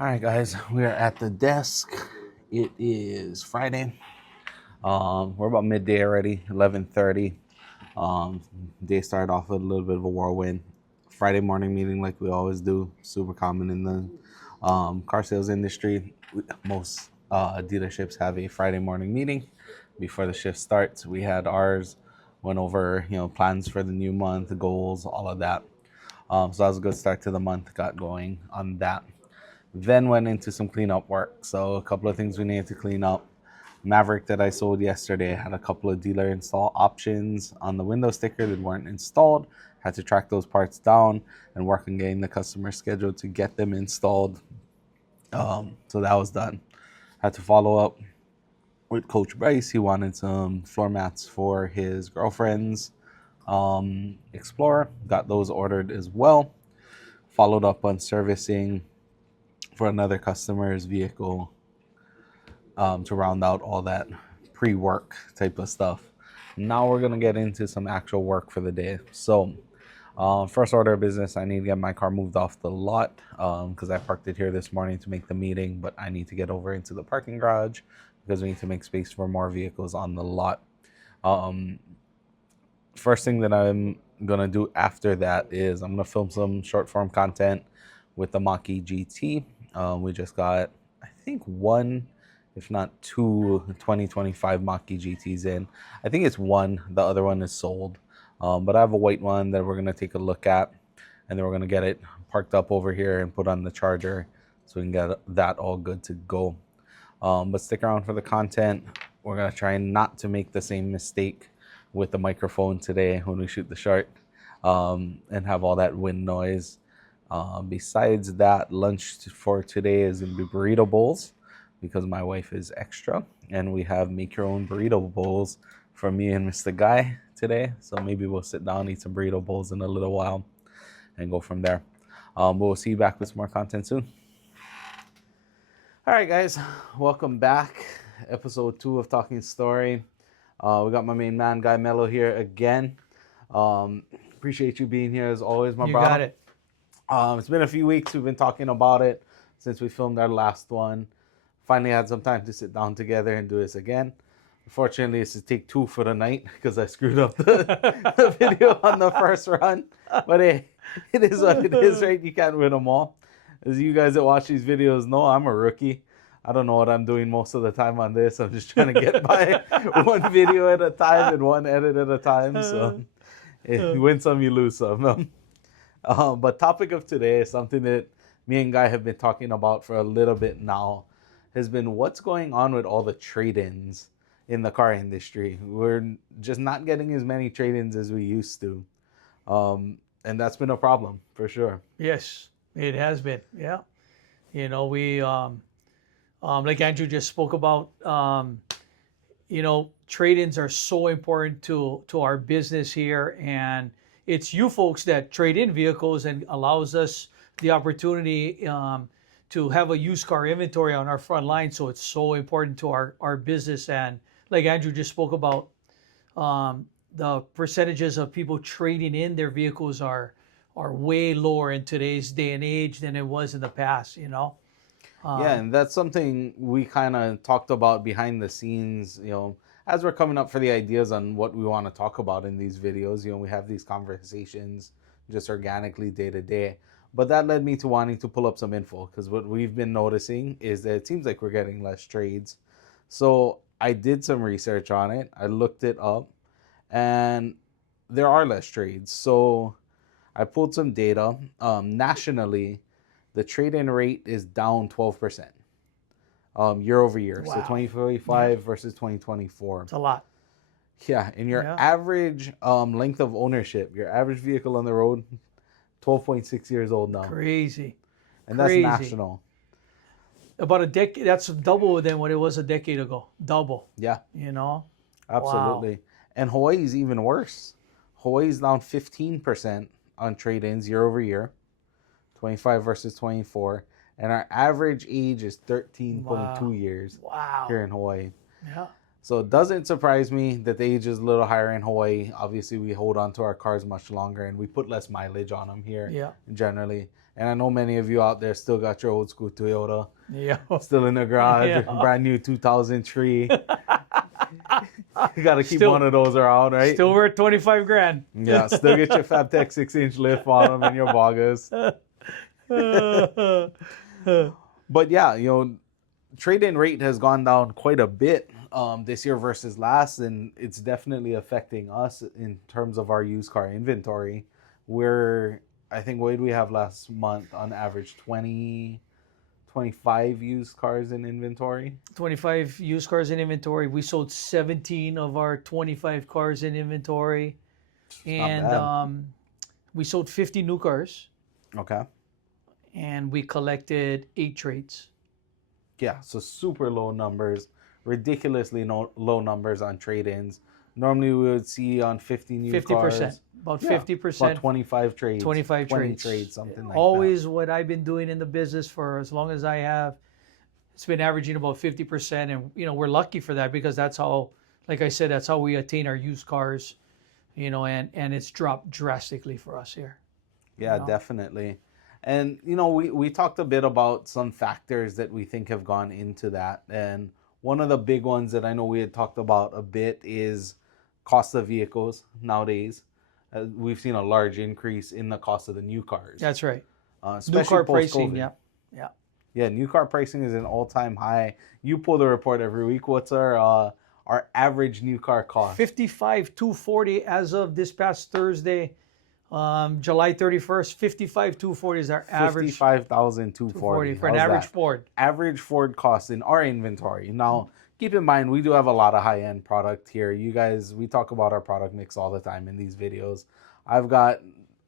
All right, guys, we are at the desk. It is Friday. We're about midday already, 11:30. Um, Day started off with a little bit of a whirlwind. Friday morning meeting, like we always do, super common in the car sales industry. Most dealerships have a Friday morning meeting before the shift starts. We had ours, went over plans for the new month, goals, all of that. So that was a good start to the month. Got going on that. Then went into some cleanup work. So a couple of things we needed to clean up. Maverick that I sold yesterday had a couple of dealer install options on the window sticker that weren't installed. Had to track those parts down and work on getting the customer scheduled to get them installed. So that was done. Had to follow up with Coach Bryce. He wanted some floor mats for his girlfriend's Explorer. Got those ordered as well. Followed up on servicing for another customer's vehicle to round out all that pre-work type of stuff. Now we're gonna get into some actual work for the day. So first order of business, I need to get my car moved off the lot because I parked it here this morning to make the meeting, but I need to get over into the parking garage because we need to make space for more vehicles on the lot. First thing that I'm gonna do after that is I'm gonna film some short form content with the Mach E GT. We just got, I think, one, if not two, 2025 Mach E GTs in. I think it's one. The other one is sold. But I have a white one that we're going to take a look at. And then we're going to get it parked up over here and put on the charger so we can get that all good to go. But stick around for the content. We're going to try not to make the same mistake with the microphone today when we shoot the short and have all that wind noise. Besides that, lunch for today is going to be burrito bowls because my wife is extra, and we have make your own burrito bowls for me and Mr. Guy today. So maybe we'll sit down, eat some burrito bowls in a little while, and go from there. But we'll see you back with some more content soon. All right, guys, welcome back. Episode 2 of Talking Story. We got my main man, Guy Mello, here again. Appreciate you being here as always, my brother. You got it. It's been a few weeks. We've been talking about it since we filmed our last one. Finally had some time to sit down together and do this again. Unfortunately, it's a take 2 for the night because I screwed up the video on the first run. But hey, it is what it is, right? You can't win them all. As you guys that watch these videos know, I'm a rookie. I don't know what I'm doing most of the time on this. I'm just trying to get by one video at a time and one edit at a time. So you win some, you lose some. But topic of today is something that me and Guy have been talking about for a little bit now, has been what's going on with all the trade-ins in the car industry. We're just not getting as many trade-ins as we used to. And that's been a problem for sure. Yes, it has been. Yeah. We, like Andrew just spoke about, trade-ins are so important to our business here. And it's you folks that trade in vehicles and allows us the opportunity to have a used car inventory on our front line. So it's so important to our business. And like Andrew just spoke about, the percentages of people trading in their vehicles are way lower in today's day and age than it was in the past, Yeah, and that's something we kind of talked about behind the scenes, as we're coming up for the ideas on what we want to talk about in these videos. We have these conversations just organically day to day. But that led me to wanting to pull up some info because what we've been noticing is that it seems like we're getting less trades. So I did some research on it. I looked it up and there are less trades. So I pulled some data. Nationally, the trade-in rate is down 12% year over year. Wow. So 2025 versus 2024. It's a lot. Yeah, and your average length of ownership, your average vehicle on the road, 12.6 years old now. Crazy. And that's national. About a decade, that's double than what it was a decade ago. Double. Yeah. Absolutely. Wow. And Hawaii's even worse. Hawaii's down 15% on trade-ins year over year, 25 versus 24. And our average age is 13.2 years here in Hawaii. Yeah. So it doesn't surprise me that the age is a little higher in Hawaii. Obviously, we hold on to our cars much longer and we put less mileage on them here generally. And I know many of you out there still got your old school Toyota Yeah. still in the garage, Yeah. brand new 2003. You got to keep Still- one of those around, right? Still worth 25 grand. Yeah, still get your FabTech 6-inch lift on them and your boggers. But yeah, trade-in rate has gone down quite a bit this year versus last, and it's definitely affecting us in terms of our used car inventory. I think, what did we have last month? On average, 25 used cars in inventory. 25 used cars in inventory. We sold 17 of our 25 cars in inventory. And bad. we sold 50 new cars. Okay. And we collected 8 trades. Yeah, so super low numbers, ridiculously low numbers on trade-ins. Normally we would see on 50 new 50%. cars. About Yeah, 50%. About 25 trades. 25 20 trades. something like Always what I've been doing in the business for as long as I have. It's been averaging about 50%. And, we're lucky for that because that's how, like I said, that's how we attain our used cars, and it's dropped drastically for us here. that. Yeah, definitely. And, we talked a bit about some factors that we think have gone into that. And one of the big ones that I know we had talked about a bit is cost of vehicles nowadays. We've seen a large increase in the cost of the new cars. That's right. Especially New car post-COVID. pricing, yeah. Yeah, new car pricing is an all-time high. You pull the report every week. What's our average new car cost? $55,240 as of this past Thursday, July 31st. $55,240 is our average. $55,240 for an average Ford. Average Ford cost in our inventory. Now, keep in mind, we do have a lot of high-end product here. You guys, we talk about our product mix all the time in these videos. I've got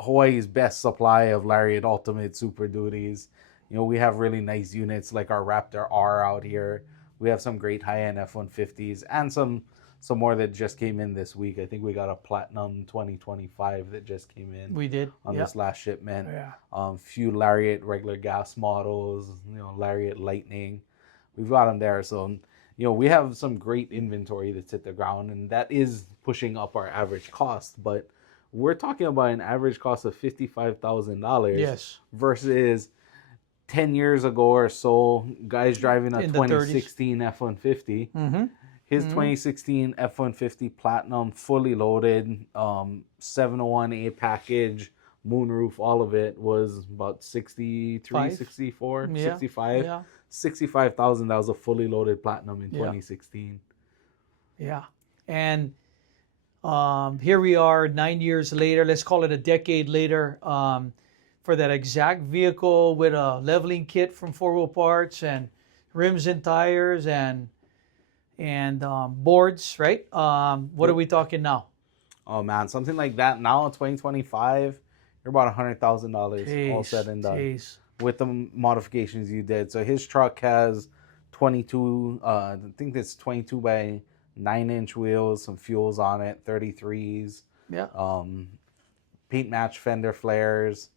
Hawaii's best supply of Lariat Ultimate Super Duties. We have really nice units like our Raptor R out here. We have some great high-end F-150s and some more that just came in this week. I think we got a Platinum 2025 that just came in. We did. On this last shipment. Yeah. Few Lariat regular gas models, Lariat Lightning. We've got them there. So, we have some great inventory that's hit the ground, and that is pushing up our average cost. But we're talking about an average cost of $55,000 Yes. versus 10 years ago or so, guys driving a In the 2016 F-150. Mm-hmm. His 2016 F-150 Platinum, fully loaded, 701A package, moonroof, all of it was about 63, 64, 65. Yeah. 65,000, that was a fully loaded Platinum in 2016. Yeah. And here we are 9 years later, let's call it a decade later, for that exact vehicle with a leveling kit from 4 Wheel Parts and rims and tires and boards, right? What are we talking now? Oh man, something like that now in 2025, you're about $100,000 all said and done with the modifications you did. So his truck has 22, I think that's 22 by 9-inch wheels, some fuels on it, 33s, paint match fender flares.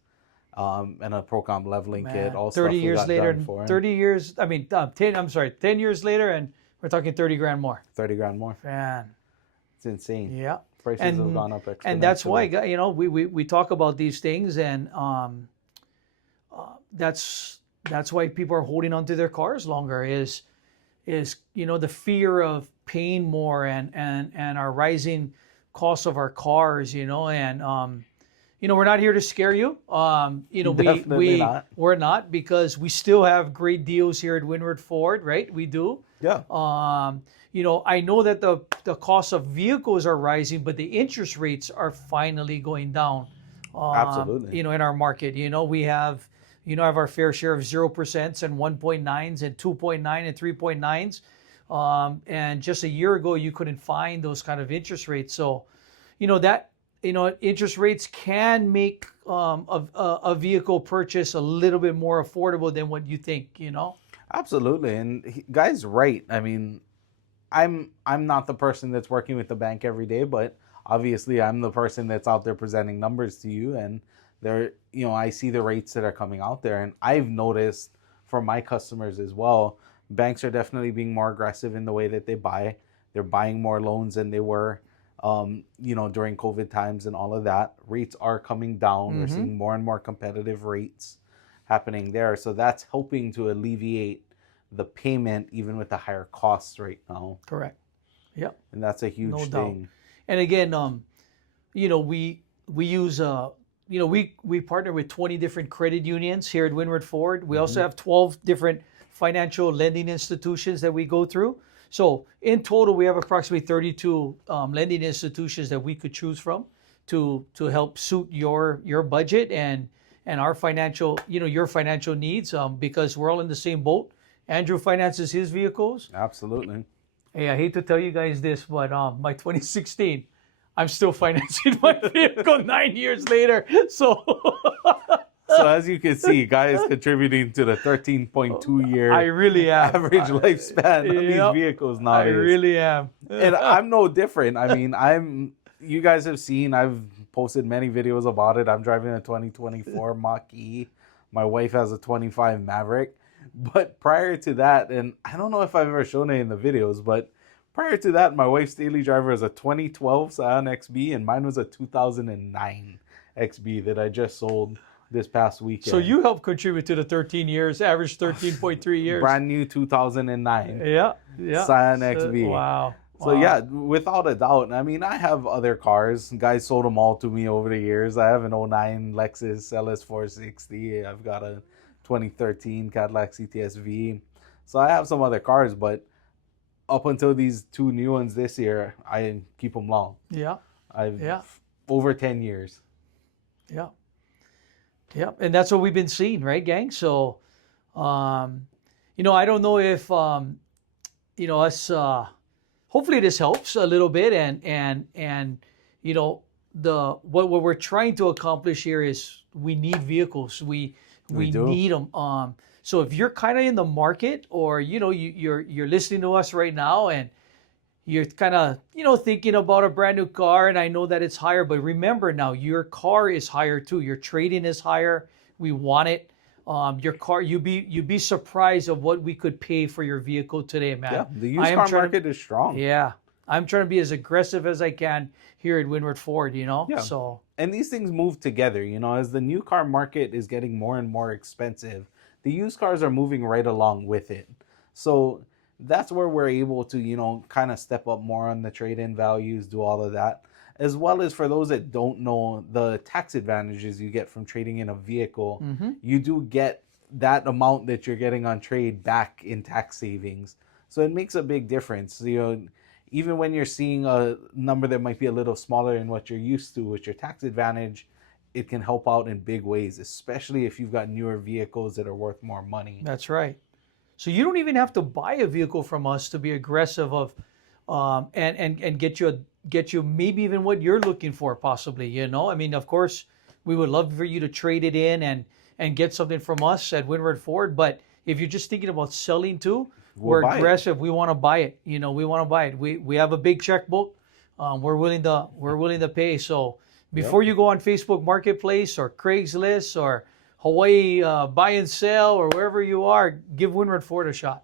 And a Procom leveling kit. All 30 stuff years later, 10 years later, and we're talking 30 grand more. 30 grand more. Man. It's insane. Yeah. Prices have gone up exponentially. And that's why, we talk about these things, and that's why people are holding onto their cars longer is the fear of paying more and our rising costs of our cars, and we're not here to scare you. We're not, because we still have great deals here at Windward Ford, right? We do. Yeah. I know that the cost of vehicles are rising, but the interest rates are finally going down. Absolutely. In our market, we have our fair share of 0% and 1.9s and 2.9 and 3.9s. And just a year ago, you couldn't find those kind of interest rates. So, interest rates can make a vehicle purchase a little bit more affordable than what you think, Absolutely. And guy's right. I mean, I'm not the person that's working with the bank every day, but obviously I'm the person that's out there presenting numbers to you, and I see the rates that are coming out there, and I've noticed for my customers as well, banks are definitely being more aggressive in the way that they buy. They're buying more loans than they were during COVID times and all of that. Rates are coming down. We're seeing more and more competitive rates. happening there. So that's helping to alleviate the payment even with the higher costs right now. Correct. Yep. And that's a No huge doubt. thing. And again, we use we partner with 20 different credit unions here at Windward Ford. We also have 12 different financial lending institutions that we go through. So in total, we have approximately 32 lending institutions that we could choose from to help suit your budget and our financial your financial needs, because we're all in the same boat. Andrew finances his vehicles. Absolutely. Hey, I hate to tell you guys this, but my 2016, I'm still financing my vehicle 9 years later. So So as you can see, Guy is contributing to the 13.2 year I really am. average lifespan on these Yep. vehicles I nowadays. really am. And I'm no different. I mean, you guys have seen, I've posted many videos about it. I'm driving a 2024 Mach E. My wife has a 25 Maverick. But prior to that, and I don't know if I've ever shown it in the videos, but prior to that, my wife's daily driver is a 2012 Scion XB, and mine was a 2009 XB that I just sold this past weekend. So you helped contribute to the 13 years, average 13.3 years. Brand new 2009 Yeah. Scion XB. Wow. So yeah, without a doubt. I mean, I have other cars. Guys sold them all to me over the years. I have an 09 Lexus LS460. I've got a 2013 Cadillac CTS-V. So I have some other cars, but up until these two new ones this year, I keep them long. Yeah. Over 10 years. Yeah. Yeah. And that's what we've been seeing, right, gang? So, I don't know if, us, hopefully this helps a little bit. And what we're trying to accomplish here is we need vehicles. We need them. So if you're kind of in the market, or you're listening to us right now, and you're kind of thinking about a brand new car, and I know that it's higher, but remember now, your car is higher too. Your trade-in is higher. We want it. Your car, you'd be surprised of what we could pay for your vehicle today, man. Yeah, the used car market is strong. Yeah, I'm trying to be as aggressive as I can here at Windward Ford. Yeah. So. And these things move together, as the new car market is getting more and more expensive, the used cars are moving right along with it. So that's where we're able to, kind of step up more on the trade-in values, do all of that. As well as for those that don't know the tax advantages you get from trading in a vehicle, you do get that amount that you're getting on trade back in tax savings. So it makes a big difference. Even when you're seeing a number that might be a little smaller than what you're used to with your tax advantage, it can help out in big ways, especially if you've got newer vehicles that are worth more money. That's right. So you don't even have to buy a vehicle from us to be aggressive and get you maybe even what you're looking for, possibly. I mean, of course, we would love for you to trade it in and get something from us at Windward Ford. But if you're just thinking about selling too, we're aggressive. We want to buy it. We want to buy it. We have a big checkbook. We're willing to pay. So before you go on Facebook Marketplace or Craigslist or Hawaii buy and sell or wherever you are, give Windward Ford a shot.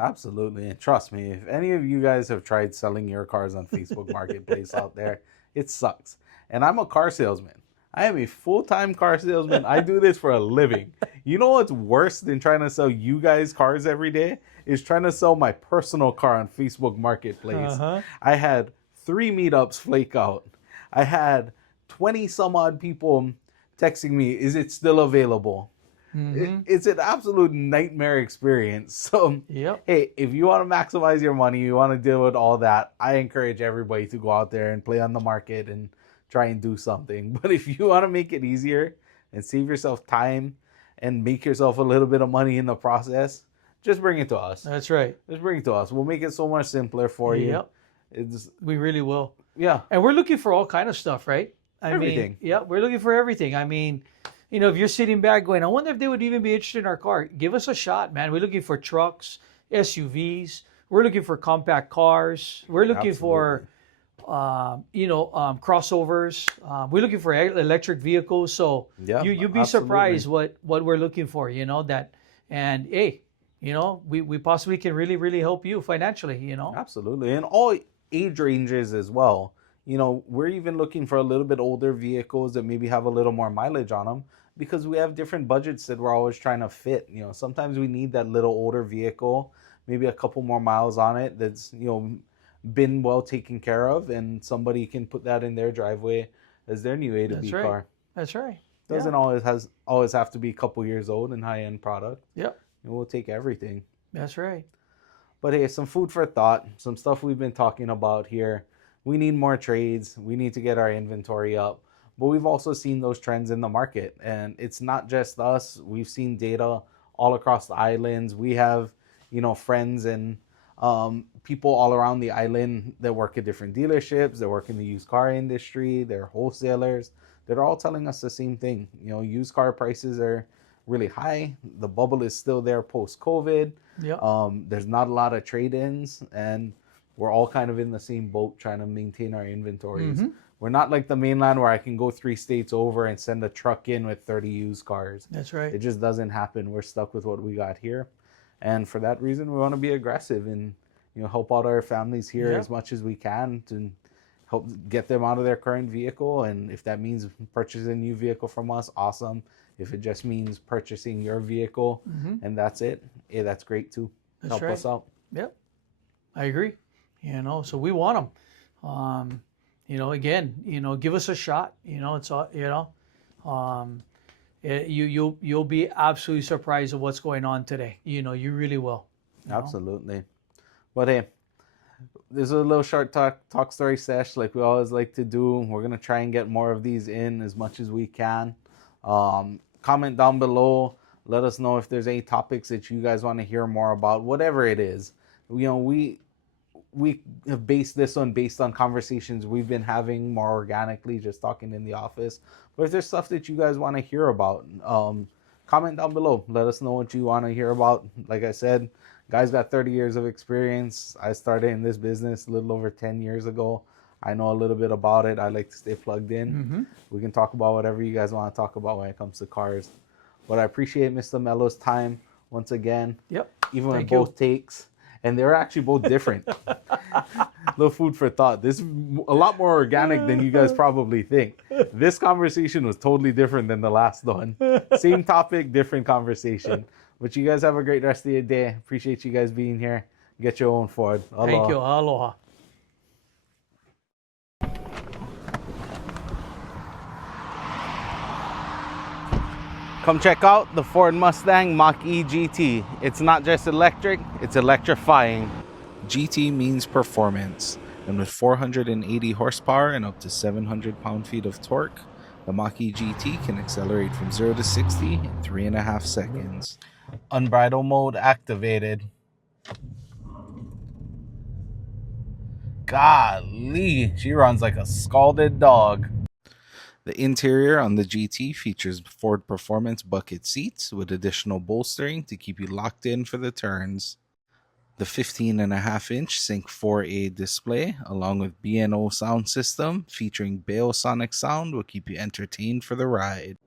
Absolutely. And trust me, if any of you guys have tried selling your cars on Facebook Marketplace out there, it sucks. And I'm a car salesman. I am a full-time car salesman. I do this for a living. You know what's worse than trying to sell you guys cars every day? Is trying to sell my personal car on Facebook Marketplace. I had 3 meetups flake out. I had 20 some odd people texting me, is it still available? It's an absolute nightmare experience. So, hey, if you want to maximize your money, you want to deal with all that, I encourage everybody to go out there and play on the market and try and do something. But if you want to make it easier and save yourself time and make yourself a little bit of money in the process, just bring it to us. That's right. Just bring it to us. We'll make it so much simpler for you. We really will. Yeah. And we're looking for all kind of stuff, right? Everything. We're looking for everything. I mean, if you're sitting back going, I wonder if they would even be interested in our car. Give us a shot, man. We're looking for trucks, SUVs. We're looking for compact cars. We're looking for, crossovers. We're looking for electric vehicles. So you'd be surprised what we're looking for. And hey, we possibly can really, really help you financially. Absolutely, and all age ranges as well. We're even looking for a little bit older vehicles that maybe have a little more mileage on them. because we have different budgets that we're always trying to fit. Sometimes we need that little older vehicle, maybe a couple more miles on it, that's been well taken care of, and somebody can put that in their driveway as their new A to That's B right. car. That's right. Doesn't Yeah. always have to be a couple years old and high end product. Yep. We'll take everything. That's right. But hey, some food for thought, some stuff we've been talking about here. We need more trades. We need to get our inventory up. But we've also seen those trends in the market. And it's not just us. We've seen data all across the islands. We have, friends and people all around the island that work at different dealerships, that work in the used car industry, they're wholesalers. They're all telling us the same thing. Used car prices are really high. The bubble is still there post COVID. Yep. There's not a lot of trade-ins, and we're all kind of in the same boat trying to maintain our inventories. Mm-hmm. We're not like the mainland where I can go 3 states over and send a truck in with 30 used cars. That's right. It just doesn't happen. We're stuck with what we got here. And for that reason, we want to be aggressive and help out our families here Yeah. as much as we can to help get them out of their current vehicle. And if that means purchasing a new vehicle from us, awesome. If it just means purchasing your vehicle Mm-hmm. and that's it, that's great too. That's Help right. us out. Yep. I agree. So we want them. Again, give us a shot. It's you'll be absolutely surprised at what's going on today. You really will. Absolutely. But hey, this is a little short talk story sesh like we always like to do. We're gonna try and get more of these in as much as we can. Comment down below. Let us know if there's any topics that you guys want to hear more about. Whatever it is, we have based this based on conversations we've been having more organically, just talking in the office. But if there's stuff that you guys want to hear about, comment down below. Let us know what you want to hear about. Like I said, guys got 30 years of experience. I started in this business a little over 10 years ago. I know a little bit about it. I like to stay plugged in. Mm-hmm. We can talk about whatever you guys want to talk about when it comes to cars. But I appreciate Mr. Mello's time once again. Yep. Even with Thank you. both takes. And they were actually both different. Little food for thought. This is a lot more organic than you guys probably think. This conversation was totally different than the last one. Same topic, different conversation. But you guys have a great rest of your day. Appreciate you guys being here. Get your own Ford. Aloha. Thank you. Aloha. Come check out the Ford Mustang Mach E GT. It's not just electric, it's electrifying. GT means performance, and with 480 horsepower and up to 700 pound-feet of torque, the Mach E GT can accelerate from 0 to 60 in 3.5 seconds. Unbridled mode activated. Golly, she runs like a scalded dog. The interior on the GT features Ford Performance bucket seats with additional bolstering to keep you locked in for the turns. The 15.5-inch Sync 4A display, along with B&O sound system featuring Baosonic sound, will keep you entertained for the ride.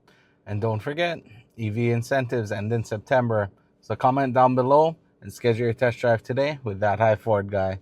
And don't forget, EV incentives end in September, so comment down below and schedule your test drive today with That High Ford Guy.